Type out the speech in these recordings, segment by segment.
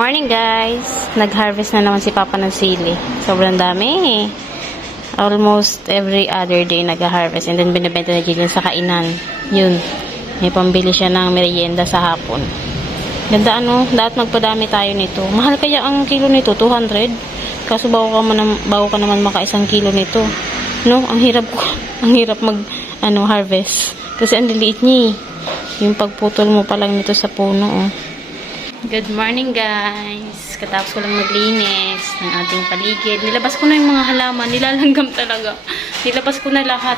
Morning guys! Nag-harvest na naman si Papa ng sili. Sobrang dami. Almost every other day nag-harvest and then binibenta na Jillian sa kainan. Yun. May pambili siya ng merienda sa hapon. Ganda ano, dapat magpadami tayo nito. Mahal kaya ang kilo nito, 200. Kaso bago ka naman maka 1 kilo nito. No, ang hirap harvest. Kasi ang liliit niya. Yung pagputol mo pa lang nito sa puno, oh. Good morning guys! Katapos ko lang maglinis ng ating paligid. Nilabas ko na yung mga halaman. Nilalanggam talaga. Nilabas ko na lahat.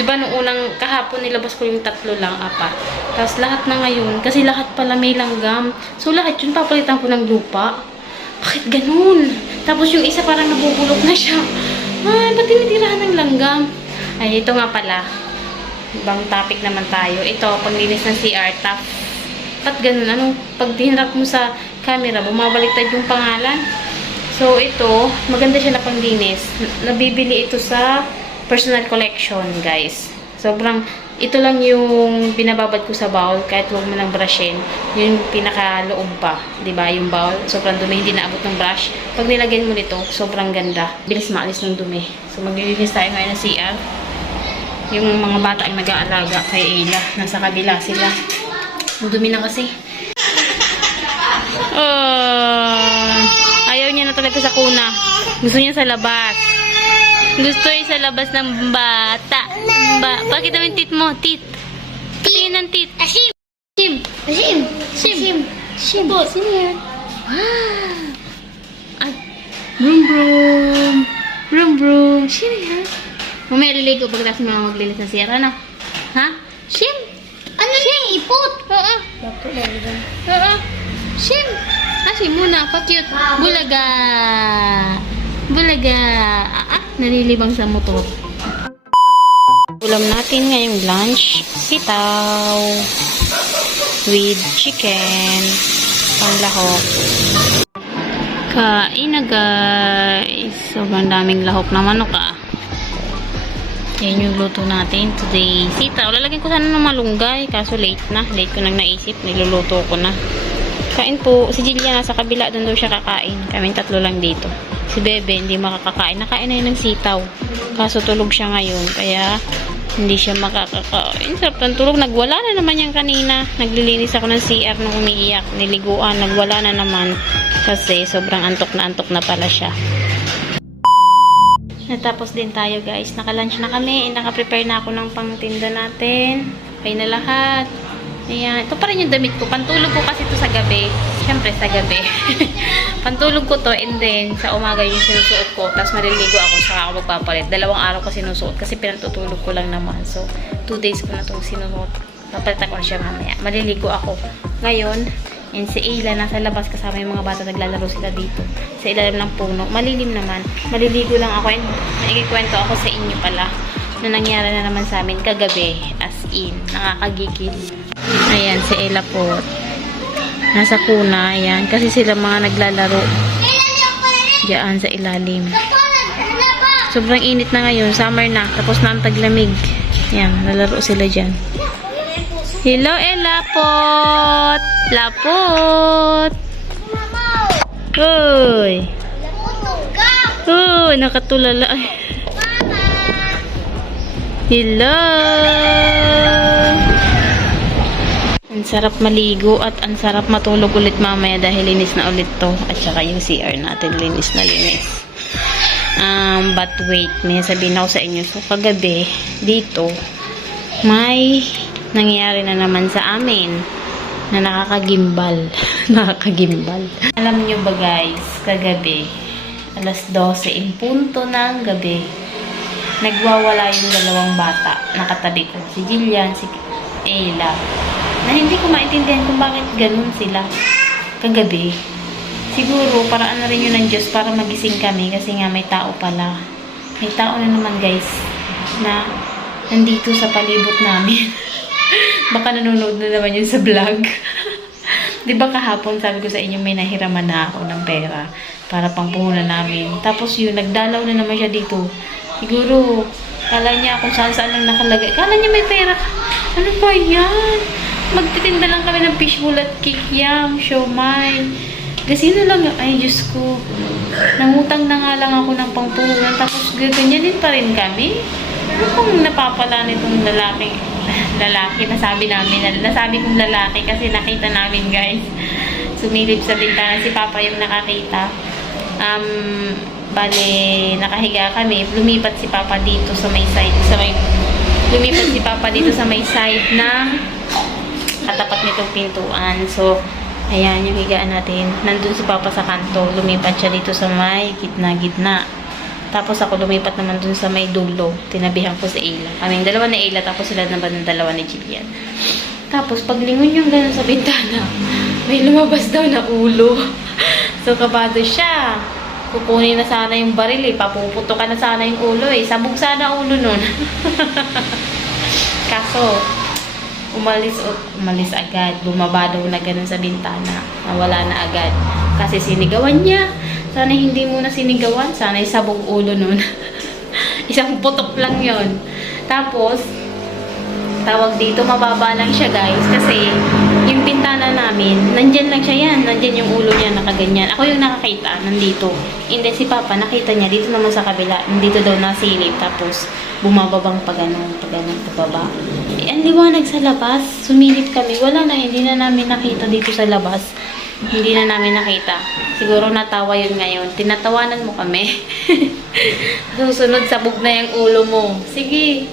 Diba nung unang kahapon nilabas ko yung 3 lang, 4. Tapos lahat na ngayon. Kasi lahat pala may langgam. So lahat yun papalitan ko ng lupa. Bakit ganun? Tapos yung isa parang nabubulok na siya. Ay, ba't tinitirahan ng langgam? Ay, ito nga pala. Ibang topic naman tayo. Ito, paglinis ng CR top. Ba't ganun? Anong pag dinrap mo sa camera, bumabaliktad yung pangalan? So, ito, maganda siya na panglinis. Nabibili ito sa personal collection, guys. Sobrang, ito lang yung binababad ko sa bowl, kahit huwag mo nang brushin. Yung pinakaloob pa, diba? Yung bowl, sobrang dumi, hindi naabot ng brush. Pag nilagyan mo nito, sobrang ganda. Bilis maalis ng dumi. So, maglilinis tayo ngayon ng CR. Yung mga bata ang nag-aalaga kay Ayla. Nasa kabila sila. Dumi na kasi. Ayaw niya na talaga sa kuna. Gusto niya sa labas. Gusto niya sa labas ng bata. Pakita mo yung tit mo. Tit. Patingin ng tit. Asim. Sim. Asim. Sim. Sim. Sim. Sino yan? Ay. Broom broom. Broom broom. Sino yan? Mamaya liligo pagkatapos mga maglinis ng siyara na. Ha? Sim. Ano niya? Ipot? Oo. Oo. Sim. Sim muna. Pakyut. Bulaga. Bulaga. Nalilibang sa motor. Ulam natin ngayong lunch. Sitaw. With chicken. Panglahok. Kain na guys. Sobrang daming lahok na manok ah. Yan yung luto natin today. Sitaw. Lalagyan ko sana ng malunggay. Kaso late na. Late ko nang naisip. Niluluto ko na. Kain po. Si Jillian nasa kabila. Doon daw siya kakain. Kaming 3 lang dito. Si Bebe hindi makakakain. Nakain na yun ng sitaw. Kaso tulog siya ngayon. Kaya hindi siya makakakain. Sarap ng tulog. Nagwala na naman yan kanina. Naglilinis ako ng CR nung umiiyak. Niliguan. Nagwala na naman. Kasi sobrang antok na pala siya. Natapos din tayo guys. Naka-lunch na kami. Naka-prepare na ako ng pangtinda natin. Okay na lahat. Ayan. Ito pa rin yung damit ko. Pantulog ko kasi ito sa gabi. Siyempre sa gabi. Pantulog ko to and then sa umaga yung sinusuot ko. Tapos maliligo ako. Saka ako magpapalit. 2 araw ko sinusuot kasi pinatutulog ko lang naman. So 2 days ko na itong sinusuot. Papalitan ko na siya mamaya. Maliligo ako. Ngayon, and si Ayla nasa labas kasama yung mga bata, naglalaro sila dito sa ilalim ng puno. Malilim naman. Maliligo lang ako and naikikwento ako sa inyo pala na nangyari na naman sa amin kagabi. As in, nakakagigil. Ayan, si Ayla po. Nasa kuna, ayan. Kasi sila mga naglalaro diyan sa ilalim. Sobrang init na ngayon. Summer na. Tapos na ang taglamig. Ayan, lalaro sila dyan. Hello, Lapot! Lapot! Uy! Uy, nakatulala. Ay. Hello! Ang sarap maligo at ang sarap matulog ulit mamaya dahil linis na ulit to. At saka yung CR natin, linis na linis. But wait, may sabihin ako sa inyo. So, kagabi, dito, may nangyayari na naman sa amin na nakakagimbal. Nakakagimbal. Alam nyo ba guys, kagabi, alas 12 in punto ng gabi, nagwawala yung 2 bata. Nakatabi ko. Si Jillian, si Ayla. Na hindi ko maintindihan kung bakit ganun sila kagabi. Siguro, para ano rin yun ng Diyos para magising kami kasi nga may tao pala. May tao na naman guys na nandito sa palibot namin. Baka nanonood na naman yun sa vlog. Diba kahapon sabi ko sa inyo may nahiraman na ako ng pera para pang puhunan namin. Tapos yun, nagdalaw na naman siya dito. Siguro, kala niya kung saan lang nakalagay. Kala niya may pera. Ano ba yan? Magtitinda lang kami ng fishbowl at kikiam, siomay. Kasi na lang, ay Diyos ko, nangutang na nga lang ako ng pangpuhunan, tapos gaganyanin pa rin kami. Ano kung napapala nitong lalaki, nasabi kong lalaki kasi nakita namin guys. Sumilip sa bintana si Papa yung nakakita. Bale, nakahiga kami. Lumipat si Papa dito sa may side, ng katapat nitong pintuan. So, ayan yung higaan natin. Nandun si Papa sa kanto. Lumipat siya dito sa may gitna. Tapos ako lumipat naman dun sa may dulo. Tinabihan ko si Ayla. Kaming dalawa ni Ayla, tapos sila naman ng dalawa ni Jillian. Tapos, paglingon yung gano'n sa bintana, may lumabas daw na ulo. So, kabado siya. Kukunin na sana yung baril eh. Papuputo ka na sana yung ulo eh. Sabog sana ulo nun. Kaso, umalis agad. Bumaba daw na ganun sa bintana. Nawala na agad. Kasi sinigawan niya. Sana hindi muna sinigawan. Sana sabog ulo nun. Isang putok lang yon. Tapos, tawag dito, mababa lang siya guys. Kasi, yung bintana namin, nandyan lang siya yan. Nandyan yung ulo niya, nakaganyan. Ako yung nakakita, nandito. Hindi, si Papa, nakita niya, dito naman sa kabila. Nandito daw nasilip. Tapos, bumababang pagano, pababa. Eh, ang liwanag sa labas. Sumilip kami. Wala na, hindi na namin nakita dito sa labas. Hindi na namin nakita. Siguro natawa yun ngayon. Tinatawanan mo kami. Susunod, sabog na yung ulo mo. Sige.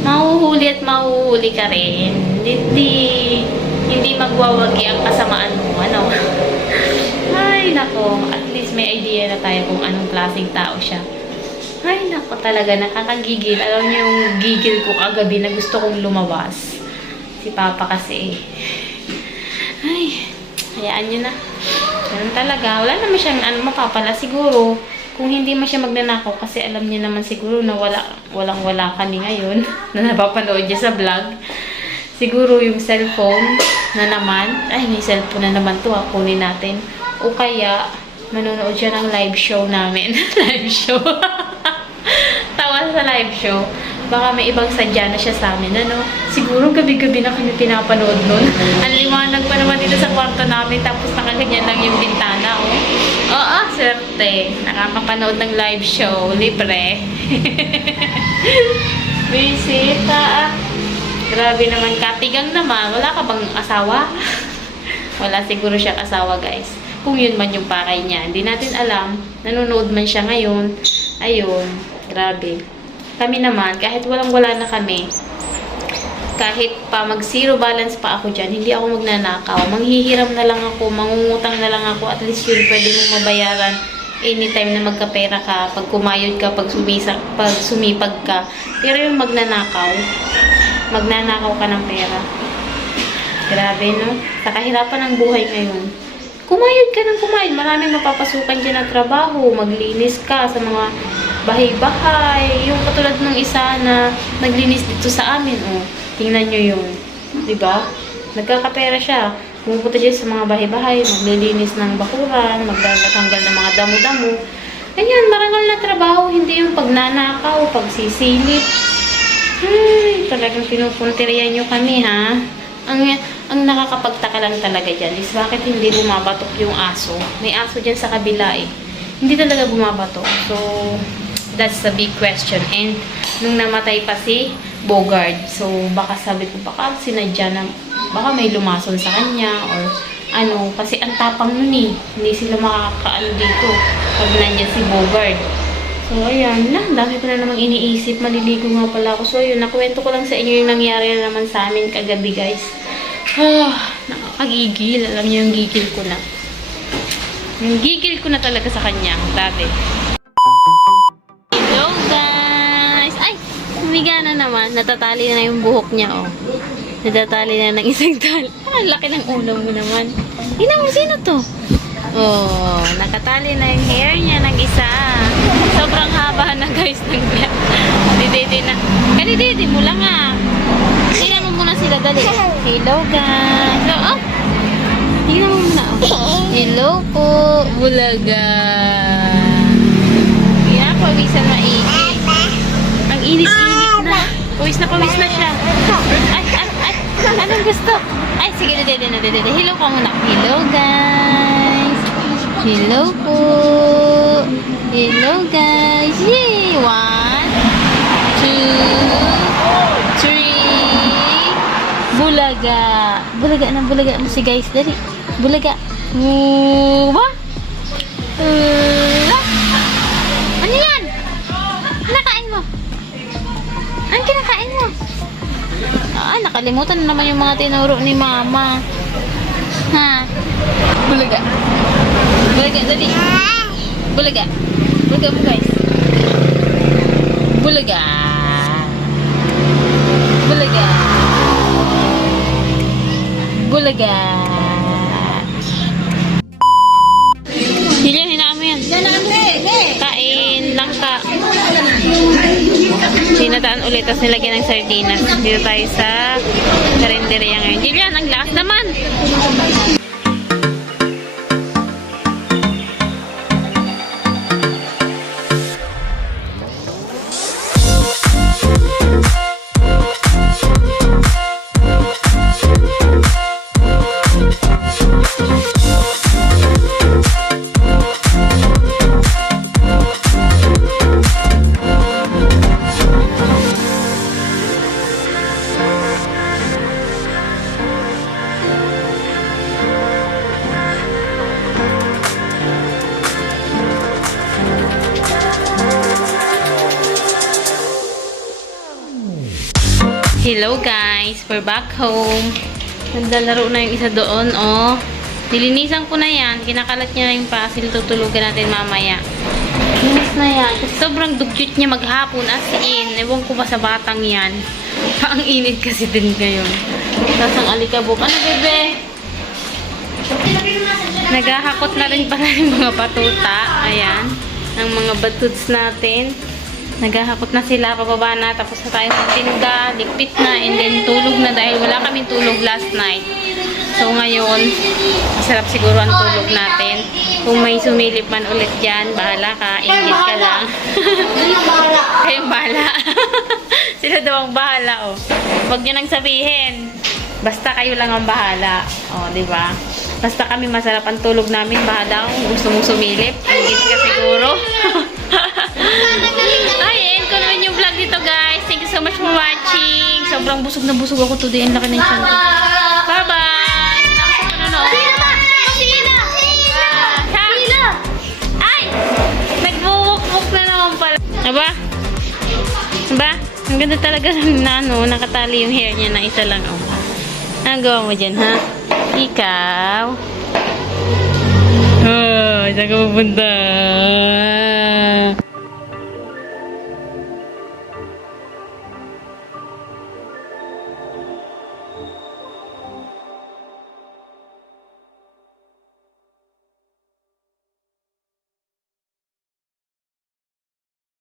Mahuhuli at mahuhuli ka rin. Hindi magwawagi ang kasamaan mo. Ano? Ay, nako. At least may idea na tayo kung anong klaseng tao siya. Ay, nako talaga. Nakakagigil. Alam niyo yung gigil ko kagabi na gusto kong lumabas. Si Papa kasi. Ay, hayaan nyo na. Ganun talaga. Wala naman siyang mapapala. Siguro, kung hindi man siya magnanakaw, kasi alam niya naman siguro na walang-wala kami ngayon na napapanood niya sa vlog. Siguro yung cellphone na naman. Ay, may cellphone na naman to. Kunin natin. O kaya, manonood siya ng live show namin. Live show. Tawa sa live show. Baka may ibang sadya na siya sa amin, ano? Siguro gabi-gabi na kami pinapanood nun. Ang liwanag pa naman dito sa kwarto namin, tapos nakaganyan lang yung bintana, oh. Oo, swerte. Nakakapanood ng live show. Libre. Bisita. Grabe naman. Katigang naman. Wala ka bang asawa? Wala siguro siya asawa, guys. Kung yun man yung pakay niya. Hindi natin alam. Nanonood man siya ngayon. Ayun. Grabe. Kami naman, kahit walang-wala na kami, kahit pa mag-zero balance pa ako dyan, hindi ako magnanakaw. Manghihiram na lang ako, mangungutang na lang ako, at least yun pwede mong mabayaran anytime na magkapera ka, pag kumayod ka, pag sumipag ka. Pero yung magnanakaw ka ng pera. Grabe, no? Sa kahirapan ng buhay ngayon. Kumayod ka ng kumayod. Maraming mapapasukan dyan ng trabaho. Maglinis ka sa mga bahay-bahay. Yung katulad ng isa na naglinis dito sa amin, oh. Tingnan nyo yun. Diba? Nagkakapera siya. Pumupunta siya sa mga bahay-bahay, maglilinis ng bakuran, magtatanggal ng mga damo-damo. Ayan, marangal na trabaho. Hindi yung pagnanakaw, pagsisilip. Ay, talagang pinupunterian nyo kami, ha? Ang nakakapagtaka lang talaga dyan is bakit hindi bumabatok yung aso. May aso dyan sa kabila, eh. Hindi talaga bumabatok. So, that's the big question. And, nung namatay pa si Bogart, so, baka sabi ko, baka sinadya na, baka may lumason sa kanya, or ano, kasi ang tapang nun eh. Hindi sila makakaano dito pag nandiyan si Bogart. So, ayan na. Dami ko na namang iniisip. Maliligo nga pala ako. So, yun. Nakuwento ko lang sa inyo yung nangyari na naman sa amin kagabi, guys. Nakakagigil. Alam niyo yung gigil ko na. Yung gigil ko na talaga sa kanya. Grabe. Hello, guys! Ay! Humiga na naman. Natatali na yung buhok niya, oh. Natatali na ng isang tali. Ang laki ng ulo mo naman. Tingnan mo, sino to? Oh, nakatali na yung hair niya ng isa. Sobrang haba na, guys, ng hair. Dididi na. Dididi mo lang, ah. Tingnan mo muna sila, dali. Hello, guys. Oh, tingnan mo muna, oh. Hello po, bulaga. Pinapawisan maigi. Ang init-init na. Pawis na siya. Ay. Anong gusto? Ay, sige, dede. Hello ka muna. Hello, guys. Hello po. Hello guys. Yay! 1, 2, 3. Bulaga. Bulaga mo si guys. Dali. Bulaga. Ba? Ano yan? Nakain mo? Ano kinakain mo? Nakalimutan na naman yung mga tinuro ni mama. Ha? Bulaga. Bulaga, dali. Bulaga. Bulaga mo guys. Bulaga. Bulaga. Bulaga. Hilyan, hinaan mo yan. Kain, langka. Sinataan ulit, tapos nilagyan ng sardinas. Dito tayo sa karinderya ngayon. Hilyan, ang lakas naman. Hello guys, we're back home. Naglalaro na yung isa doon, oh. Nilinisan ko na yan. Kinakalat niya na yung pasil. Tutulugan natin mamaya. Linis na yan. Kasi sobrang dugyot niya maghapon as in. Ewan ko ba sa batang yan. Ang init kasi din ngayon. Tapos ang alikabok. Ano, bebe? Naghahakot na rin pala yung mga patuta. Ayan. Ang mga batuts natin. Naghahakot na sila, pababa na, tapos na tayo magtinda, ligpit na, and then tulog na dahil wala kaming tulog last night. So ngayon, masarap siguro ang tulog natin. Kung may sumilip man ulit dyan, bahala ka, inggit ka lang. Kayong bahala. Sila daw ang bahala, oh. Huwag nyo nang sabihin. Basta kayo lang ang bahala. Oh, di ba? Basta kami masarap ang tulog namin, bahala kung gusto mong sumilip. Inggit ka siguro. Ay, end ko naman yung vlog dito guys. Thank you so much for watching. Sobrang busog na busog ako today. Ang laki ng tiyan ko. Bye-bye! Sila! Ay! Nagbubuk-buk na naman pala. Aba? Aba? Ang ganda talaga na ano, nakatali yung hair niya na isa lang. Oh. Anong gawa mo dyan, ha? Ikaw? Oh, saan ka pupunta?